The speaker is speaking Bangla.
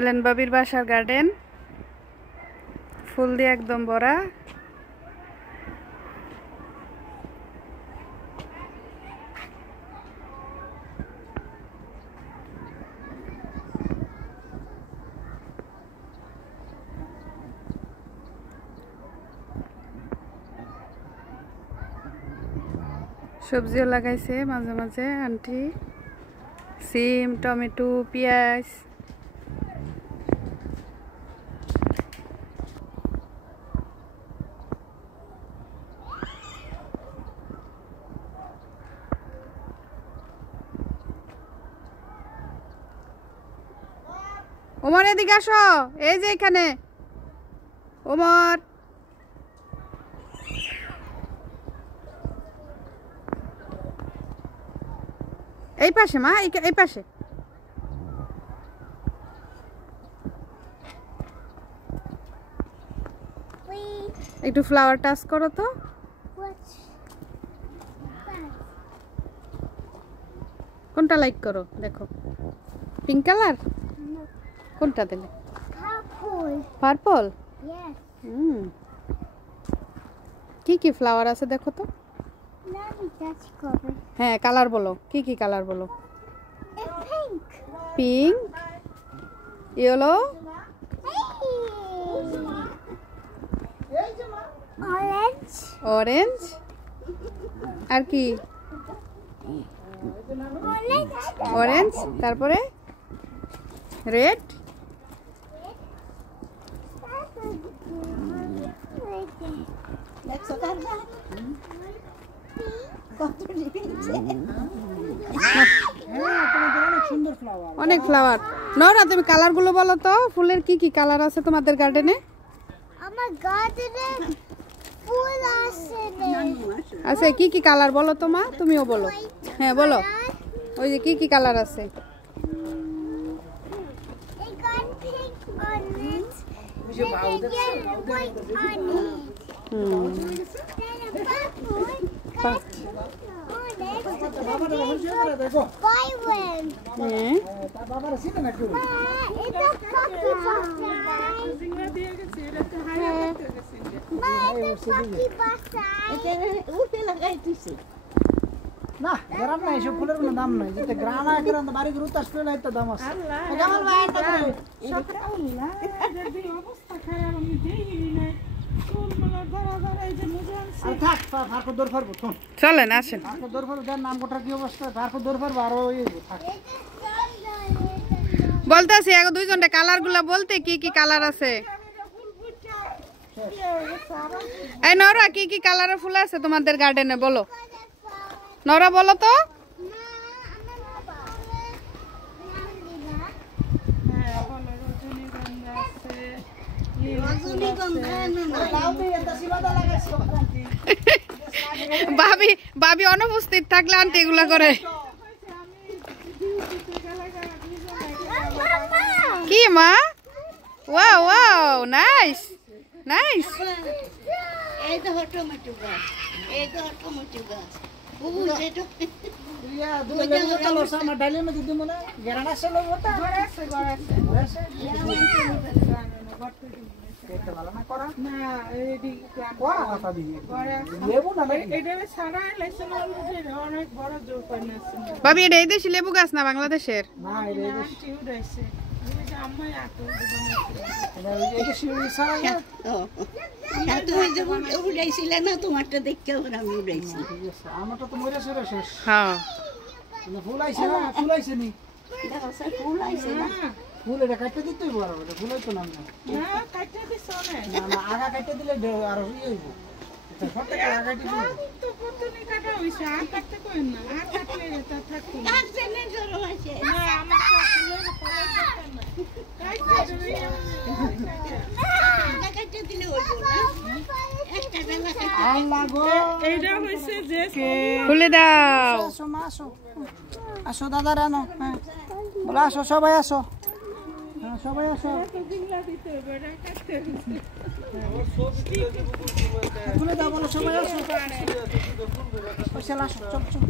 হেলেন বাবির বাসার গার্ডেন ফুল দিয়ে একদম ভরা। সবজিও লাগাইছে মাঝে মাঝে আন্টি, সিম, টমেটো, পেঁয়াজ। ওমর এদিকে আসো, এই যে এখানে ওমর। এই পাশে মা, এই পাশে। একটু ফ্লাওয়ার টাচ করো তো। কোনটা লাইক করো দেখো, পিঙ্ক কালার কোনটা দিলে? পার্পল। কি কি ফ্লাওয়ার আছে দেখো তো। হ্যাঁ কালার বলো, কি কি কালার বলো? পিঙ্ক, ইয়েলো, অরেঞ্জ, আর কি? অরেঞ্জ, তারপরে রেড, অনেক ফ্লাওয়ার। নওরা তুমি কালার গুলো বলো তো, ফুলের কি কি কালার আছে তোমাদের গার্ডেনে? আমার গার্ডেনে ফুল আছে। আচ্ছা কি কি কালার বলো তো মা, তুমিও বলো। হ্যাঁ বলো, ওই যে কি কি কালার আছে? না গ্রাম নাই, এসব ফুলের কোনো দাম নাই। যেটা গ্রাম আগে বাড়ি ঘুরতে আসলে না তো দাম আছে। জামাল ভাই চলেন আসেন। বলতেছি এখন দুইজনটা কালার গুলা বলতে, কি কি কালার আছে? এই নওরা কি কি কালারের ফুল আছে তোমাদের গার্ডেনে বলো। নওরা বলো তো। ভাবি ভাবি অনুপস্থিত থাকলে আনতে এগুলা করে কি মা? Wow wow, nice nice. এই তো টমেটো গাছ, এই তো টমেটো গাছ। বুবু এটা या दो लेबू तो लोसा में डाले में दीदी मने गराना से लोग होता है वैसे এটা ভালো না করা না, এডি করা কথা দিই লেবু না এটা ছাড়া লাইসেন্স অনেক বড় জোর করে আছে। ভাবি এটা এই দেশি লেবু গাছ না বাংলাদেশের? না এটা দেশি উড়াইছে, ওই যে আম্মাই আতো এটা এই যে শিউরি ছাড়া না। তুমি যে উড়াইছিলে না, তোমারটা দেখে আমি উড়াইছি। আমারটা তো মরে সরে শেষ। হ্যাঁ ফুল আইছে না, ফুল আইছে নি? দেখো স্যার ফুল আইছে না, ফুল এটা কাটতে দিতেই বড় এটা ফুল হইতো না। না কাটতে দিছ না, না আগা কাটতে দিলে আর ই হইব। এটা ফটে আগা কাটতে দিলে তো পুতুনি কাটা হইছে, আর কাটতে কই না, আর কাটলে এটা থাকতো না। আর জেনে জোর আছে না আমার ফুলের ফলের দরকার না, কাটতে দিলে আগা কাটতে দিলে হইব না। একটা বেলা কাটতে আল্লাহ গো, এইটা হইছে যে খুলে দাও। আসো মা আসো, আসো দাদা রানো। হ্যাঁ বলো আসো, সবাই আসো। হ্যাঁ সবাই আসো। খুলে দাও, বলো সবাই আসো। চল আসো, চল চল।